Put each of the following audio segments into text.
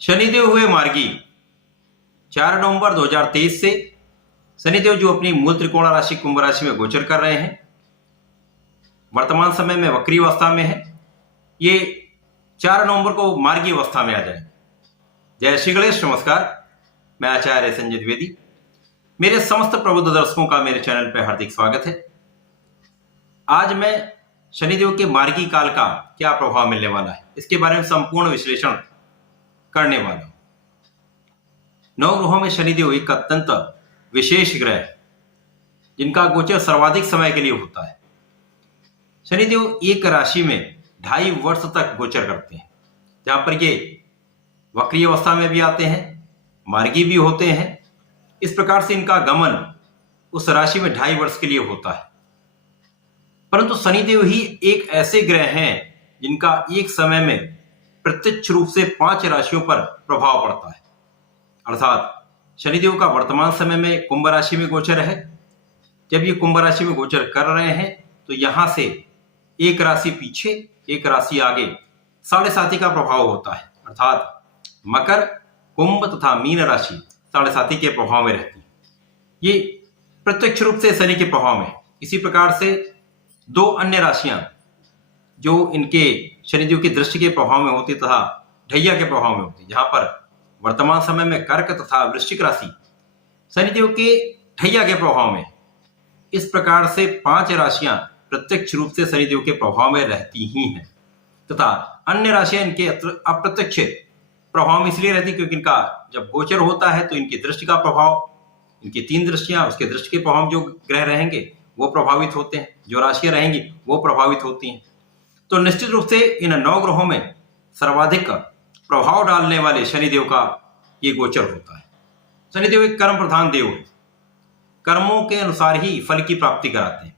शनिदेव हुए मार्गी 4 नवंबर 2023 से शनिदेव जो अपनी मूल त्रिकोण राशि कुंभ राशि में गोचर कर रहे हैं, वर्तमान समय में वक्री अवस्था में है। ये 4 नवंबर को मार्गी अवस्था में आ जाएंगे। जय श्री गणेश, नमस्कार। मैं आचार्य संजय द्विवेदी। मेरे समस्त प्रबुद्ध दर्शकों का मेरे चैनल पर हार्दिक स्वागत है। आज मैं शनिदेव के मार्गी काल का क्या प्रभाव मिलने वाला है, इसके बारे में संपूर्ण विश्लेषण करने वाला हूं। नवग्रहों में शनिदेव एक अत्यंत विशेष ग्रह है, जिनका गोचर सर्वाधिक समय के लिए होता है। शनिदेव एक राशि में 2.5 वर्ष तक गोचर करते हैं, जहां पर ये वक्री अवस्था में भी आते हैं, मार्गी भी होते हैं। इस प्रकार से इनका गमन उस राशि में 2.5 वर्ष के लिए होता है। परंतु शनिदेव ही एक ऐसे ग्रह हैं जिनका एक समय में प्रत्यक्ष रूप से 5 राशियों पर प्रभाव पड़ता है। अर्थात शनिदेव का वर्तमान समय में कुंभ राशि में गोचर है। जब ये कुंभ राशि में गोचर कर रहे हैं तो यहां से एक राशि पीछे एक राशि आगे 7.5 का प्रभाव होता है। अर्थात मकर, कुंभ तथा मीन राशि 7.5 के प्रभाव में रहती है। ये प्रत्यक्ष रूप से शनि के प्रभाव में। इसी प्रकार से 2 अन्य राशियां जो इनके शनिदेव की दृष्टि के प्रभाव में होती तथा ढैया के प्रभाव में होती, जहां पर वर्तमान समय में कर्क तथा वृश्चिक राशि शनिदेव के ढैया के प्रभाव में। इस प्रकार से 5 राशियां प्रत्यक्ष रूप से शनिदेव के प्रभाव में रहती ही हैं, तथा अन्य राशियां इनके अप्रत्यक्ष प्रभाव में इसलिए रहती क्योंकि इनका जब गोचर होता है तो इनकी दृष्टि का प्रभाव, इनकी 3 दृष्टियां, उसके दृष्टि के प्रभाव जो ग्रह रहेंगे वो प्रभावित होते हैं, जो राशियां रहेंगी वो प्रभावित होती हैं। तो निश्चित रूप से इन 9 ग्रहों में सर्वाधिक प्रभाव डालने वाले शनिदेव का ये गोचर होता है। शनिदेव एक कर्म प्रधान देव है। कर्मों के अनुसार ही फल की प्राप्ति कराते हैं,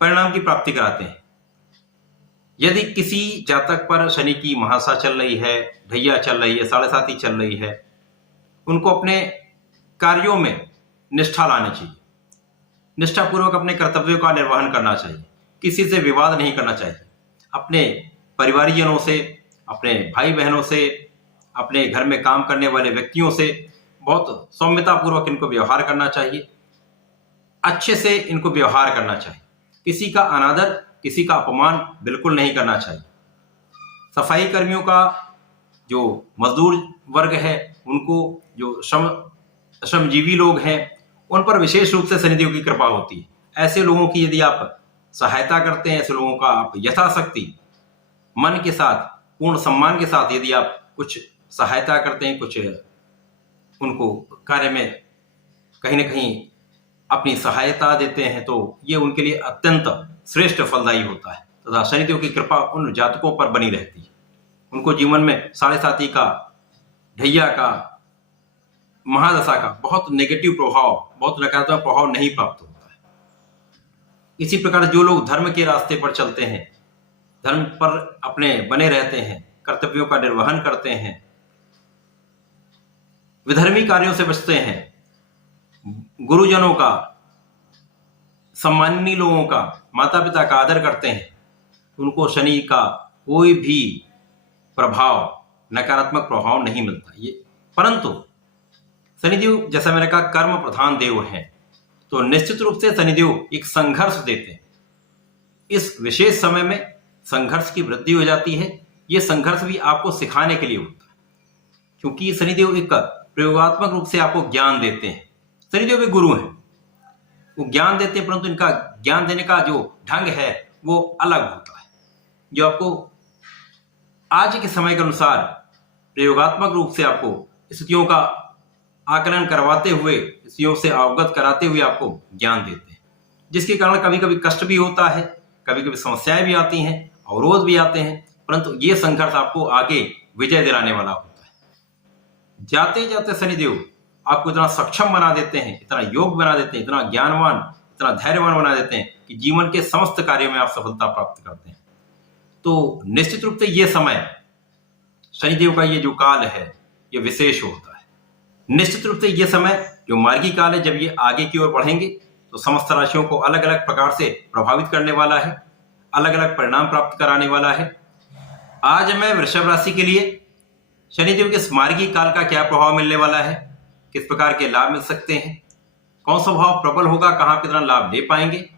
परिणाम की प्राप्ति कराते हैं। यदि किसी जातक पर शनि की महादशा चल रही है, ढैया चल रही है, 7.5 चल रही है, उनको अपने कार्यों में निष्ठा लानी चाहिए। निष्ठापूर्वक अपने कर्तव्यों का निर्वहन करना चाहिए। किसी से विवाद नहीं करना चाहिए। अपने परिवारजनों से, अपने भाई बहनों से, अपने घर में काम करने वाले व्यक्तियों से बहुत सौम्यतापूर्वक इनको व्यवहार करना चाहिए। अच्छे से इनको व्यवहार करना चाहिए। किसी का अनादर, किसी का अपमान बिल्कुल नहीं करना चाहिए। सफाई कर्मियों का जो मजदूर वर्ग है, उनको जो श्रमजीवी लोग हैं, उन पर विशेष रूप से शनिदेव की कृपा होती है। ऐसे लोगों की यदि आप सहायता करते हैं, ऐसे लोगों का आप यथाशक्ति मन के साथ, पूर्ण सम्मान के साथ यदि आप कुछ सहायता करते हैं, कुछ उनको कार्य में कहीं ना कहीं अपनी सहायता देते हैं, तो ये उनके लिए अत्यंत श्रेष्ठ फलदायी होता है तथा शनिदेव की कृपा उन जातकों पर बनी रहती है। उनको जीवन में 7.5 का, ढैया का, महादशा का बहुत नेगेटिव प्रभाव, बहुत नकारात्मक प्रभाव नहीं प्राप्त होता है। इसी प्रकार जो लोग धर्म के रास्ते पर चलते हैं, धर्म पर अपने बने रहते हैं, कर्तव्यों का निर्वहन करते हैं, विधर्मी कार्यों से बचते हैं, गुरुजनों का, सम्माननीय लोगों का, माता पिता का आदर करते हैं, उनको शनि का कोई भी प्रभाव, नकारात्मक प्रभाव नहीं मिलता। ये परंतु शनिदेव, जैसा मैंने कहा, कर्म प्रधान देव हैं, तो निश्चित रूप से शनिदेव एक संघर्ष देते हैं। इस विशेष समय में संघर्ष की वृद्धि हो जाती है। ये संघर्ष भी आपको सिखाने के लिए होता है, क्योंकि शनिदेव एक प्रयोगात्मक रूप से आपको ज्ञान देते हैं। शनिदेव भी गुरु हैं, वो ज्ञान देते हैं, परंतु इनका ज्ञान देने का जो ढंग है वो अलग होता है, जो आपको आज के समय के अनुसार प्रयोगात्मक रूप से आपको स्थितियों का आकलन करवाते हुए, स्थितियों से अवगत कराते हुए आपको ज्ञान देते हैं, जिसके कारण कभी कभी कष्ट भी होता है, कभी कभी समस्याएं भी आती हैं, अवरोध भी आते हैं, परंतु ये संघर्ष आपको आगे विजय दिलाने वाला होता है। जाते जाते शनिदेव आपको इतना सक्षम बना देते हैं, इतना योग बना देते हैं, इतना ज्ञानवान, इतना धैर्यवान बना देते हैं कि जीवन के समस्त कार्यों में आप सफलता प्राप्त करते हैं। तो निश्चित रूप से ये समय, शनिदेव का ये जो काल है, ये विशेष होता है। निश्चित रूप से ये समय जो मार्गी काल है, जब ये आगे की ओर बढ़ेंगे तो समस्त राशियों को अलग अलग प्रकार से प्रभावित करने वाला है, अलग अलग परिणाम प्राप्त कराने वाला है। आज मैं वृषभ राशि के लिए शनिदेव के इस मार्गी काल का क्या प्रभाव मिलने वाला है, किस प्रकार के लाभ मिल सकते हैं, कौन सा भाव प्रबल होगा, कहां कितना लाभ ले पाएंगे,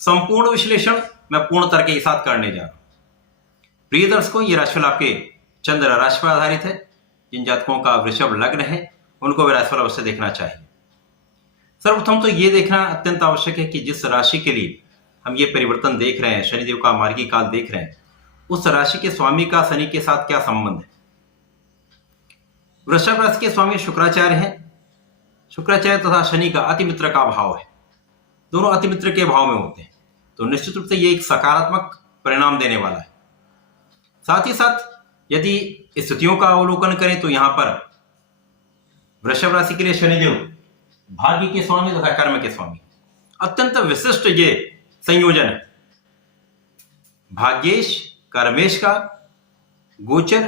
संपूर्ण विश्लेषण मैं पूर्ण तर्क के साथ करने जा रहा हूं। प्रिय दर्शकों, ये राशिफल आपके चंद्र राशि पर आधारित है। जिन जातकों का वृषभ लग्न है उनको भी राशिफल अवश्य देखना चाहिए। सर्वप्रथम तो ये देखना अत्यंत आवश्यक है कि जिस राशि के लिए हम ये परिवर्तन देख रहे हैं, शनिदेव का मार्गी काल देख रहे हैं, उस राशि के स्वामी का शनि के साथ क्या संबंध है। वृषभ राशि के स्वामी शुक्राचार्य हैं। शुक्राचार्य तथा शनि का अतिमित्र का भाव है, दोनों अतिमित्र के भाव में होते हैं, तो निश्चित रूप से ये एक सकारात्मक परिणाम देने वाला है। साथ ही साथ यदि स्थितियों का अवलोकन करें तो यहां पर वृषभ राशि के लिए शनिदेव भाग्य के स्वामी तथा कर्म के स्वामी, अत्यंत विशिष्ट ये संयोजन है। भाग्येश कर्मेश का गोचर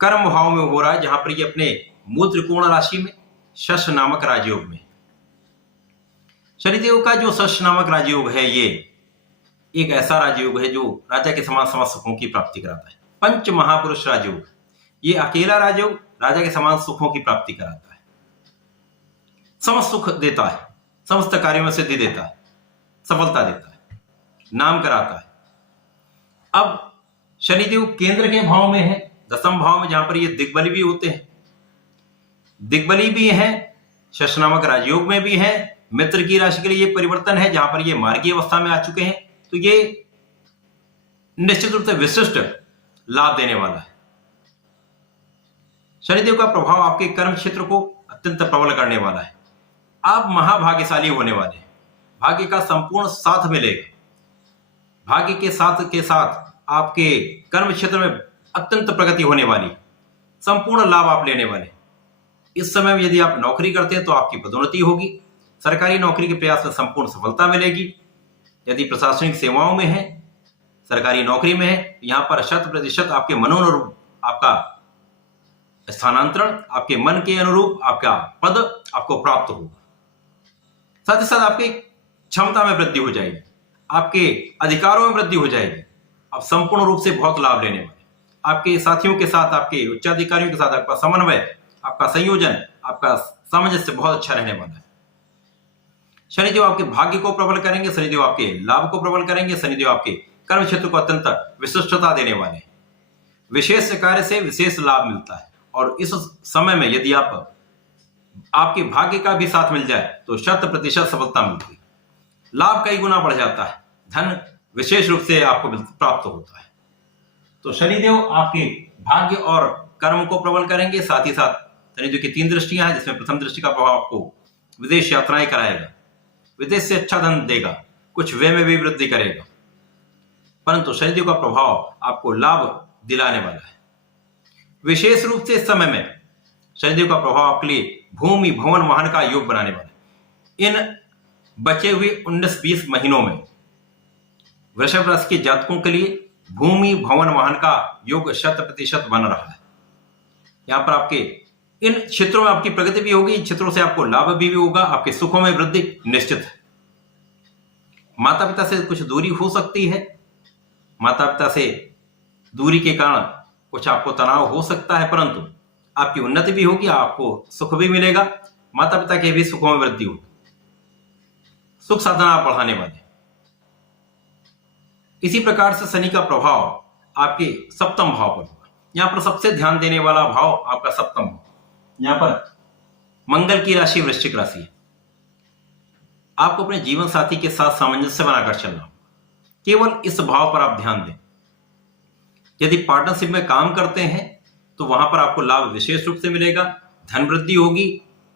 कर्म भाव में हो रहा है, जहां पर ये अपने मूल त्रिकोण राशि में शश नामक राजयोग में। शनिदेव का जो शश नामक राजयोग है, ये एक ऐसा राजयोग है जो राजा के समान समस्त सुखों की प्राप्ति कराता है। पंच महापुरुष राजयोग, ये अकेला राजयोग राजा के समान सुखों की प्राप्ति कराता है, समस्त सुख देता है, समस्त कार्यों में सिद्धि देता है, सफलता देता है, नाम कराता है। अब शनिदेव केंद्र के भाव में है, दसम भाव में, जहां पर ये दिग्बली भी होते हैं, दिग्बली भी है, शश नामक राजयोग में भी है। मित्र की राशि के लिए ये परिवर्तन है, जहां पर ये मार्गी अवस्था में आ चुके हैं, तो ये निश्चित रूप से विशिष्ट लाभ देने वाला है। शनिदेव का प्रभाव आपके कर्म क्षेत्र को अत्यंत प्रबल करने वाला है। आप महाभाग्यशाली होने वाले हैं, भाग्य का संपूर्ण साथ मिलेगा। भाग्य के साथ आपके कर्म क्षेत्र में अत्यंत प्रगति होने वाली, संपूर्ण लाभ आप लेने वाले। इस समय में यदि आप नौकरी करते हैं तो आपकी पदोन्नति होगी, सरकारी नौकरी के प्रयास में संपूर्ण सफलता मिलेगी। यदि प्रशासनिक सेवाओं में है, सरकारी नौकरी में है, यहां पर 100% आपके मनोनुरूप आपका स्थानांतरण, आपके मन के अनुरूप आपका पद आपको प्राप्त होगा। साथ ही साथ आपकी क्षमता में वृद्धि हो जाएगी, आपके अधिकारों में वृद्धि हो जाएगी। आप संपूर्ण रूप से बहुत लाभ लेने वाले। आपके साथियों के साथ, आपके उच्चाधिकारियों के साथ आपका समन्वय, आपका संयोजन, आपका सामंजस्य बहुत अच्छा रहने वाला है। शनिदेव आपके भाग्य को प्रबल करेंगे, शनिदेव आपके लाभ को प्रबल करेंगे, शनिदेव आपके कर्म क्षेत्र को अत्यंत विशिष्टता देने वाले हैं। विशेष कार्य से विशेष लाभ मिलता है, और इस समय में यदि आपके भाग्य का भी साथ मिल जाए तो 100% सफलता मिलती है, लाभ कई गुना बढ़ जाता है, धन विशेष रूप से आपको प्राप्त होता है। तो शनिदेव आपके भाग्य और कर्म को प्रबल करेंगे। साथ ही साथ शनिदेव की 3 दृष्टियां हैं, जिसमें प्रथम दृष्टि का प्रभाव आपको विदेश यात्राएं कराएगा, विदेश से अच्छा धन देगा, कुछ व्यय में भी वृद्धि करेगा, परंतु शनिदेव का प्रभाव आपको लाभ दिलाने वाला है। विशेष रूप से इस समय में शनिदेव का प्रभाव आपके लिए भूमि भवन वाहन का योग बनाने वाला है। इन बचे हुए 19-20 महीनों में वृषभ राशि के जातकों के लिए भूमि भवन वाहन का योग 100% बन रहा है। यहां पर आपके इन क्षेत्रों में आपकी प्रगति भी होगी, इन क्षेत्रों से आपको लाभ भी होगा, आपके सुखों में वृद्धि निश्चित है। माता पिता से कुछ दूरी हो सकती है, माता पिता से दूरी के कारण कुछ आपको तनाव हो सकता है, परंतु आपकी उन्नति भी होगी, आपको सुख भी मिलेगा, माता पिता के भी सुखों में वृद्धि होगी, सुख साधन आप बढ़ाने वाले। इसी प्रकार से शनि का प्रभाव आपके सप्तम भाव पर होगा। यहां पर सबसे ध्यान देने वाला भाव आपका सप्तम भाव, यहां पर मंगल की राशि वृश्चिक राशि है। आपको अपने जीवन साथी के साथ सामंजस्य बनाकर चलना होगा, केवल इस भाव पर आप ध्यान दें। यदि पार्टनरशिप में काम करते हैं तो वहां पर आपको लाभ विशेष रूप से मिलेगा, धन वृद्धि होगी,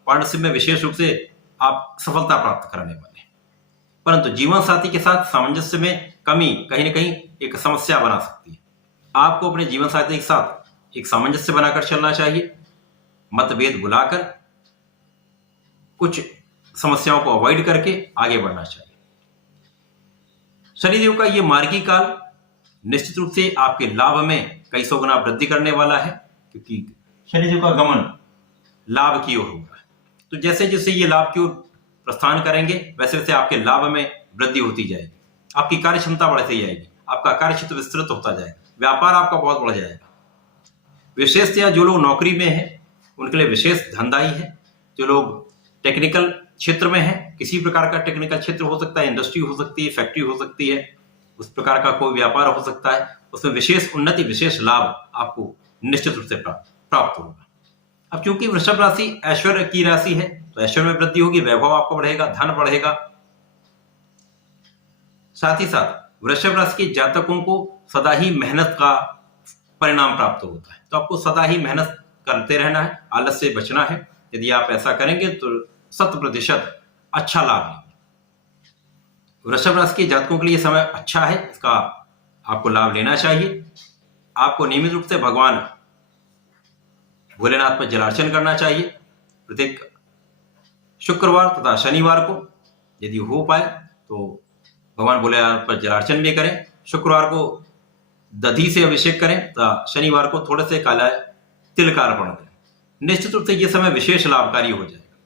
पार्टनरशिप में विशेष रूप से आप सफलता प्राप्त कराने वाले हैं। परंतु जीवन साथी के साथ सामंजस्य में कमी कहीं ना कहीं एक समस्या बना सकती है। आपको अपने जीवन साथी के साथ एक सामंजस्य बनाकर चलना चाहिए, मतभेद बुलाकर कुछ समस्याओं को अवॉइड करके आगे बढ़ना चाहिए। शनिदेव का यह मार्गी काल निश्चित रूप से आपके लाभ में कई सौ गुना वृद्धि करने वाला है, क्योंकि शनिदेव का गमन लाभ की ओर होगा। तो जैसे जैसे ये लाभ की ओर प्रस्थान करेंगे वैसे वैसे आपके लाभ में वृद्धि होती जाएगी, आपकी कार्य क्षमता बढ़ती जाएगी, आपका कार्य क्षेत्र विस्तृत होता जाएगा, व्यापार आपका बहुत बढ़ जाएगा। विशेषतया जो लोग नौकरी में हैं उनके लिए विशेष धनदायी है। जो लोग टेक्निकल क्षेत्र में हैं, किसी प्रकार का टेक्निकल क्षेत्र हो सकता है, इंडस्ट्री हो सकती है, फैक्ट्री हो सकती है, उस प्रकार का कोई व्यापार हो सकता है, उसमें विशेष उन्नति, विशेष लाभ आपको निश्चित रूप से प्राप्त होगा। अब चूंकि वृषभ राशि ऐश्वर्य की राशि है तो ऐश्वर्य में वृद्धि होगी, वैभव आपका बढ़ेगा, धन बढ़ेगा। साथ ही साथ वृषभ राशि के जातकों को सदा ही मेहनत का परिणाम प्राप्त होता है, तो आपको सदा ही मेहनत करते रहना है, आलस से बचना है। यदि आप ऐसा करेंगे तो 100% अच्छा लाभ लेंगे। वृषभ राशि के जातकों के लिए समय अच्छा है, इसका आपको लाभ लेना चाहिए। आपको नियमित रूप से भगवान भोलेनाथ पर जलार्चन करना चाहिए प्रत्येक शुक्रवार तथा शनिवार को। यदि हो पाए तो भगवान भोलेनाथ पर जलार्चन भी करें। शुक्रवार को दधी से अभिषेक करें तथा शनिवार को थोड़े से काला तिल का अर्पण करें। निश्चित रूप से यह समय विशेष लाभकारी हो जाएगा,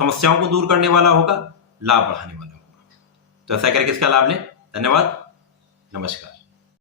समस्याओं को दूर करने वाला होगा, लाभ बढ़ाने वाला होगा। तो ऐसा करके इसका लाभ लें। धन्यवाद, नमस्कार।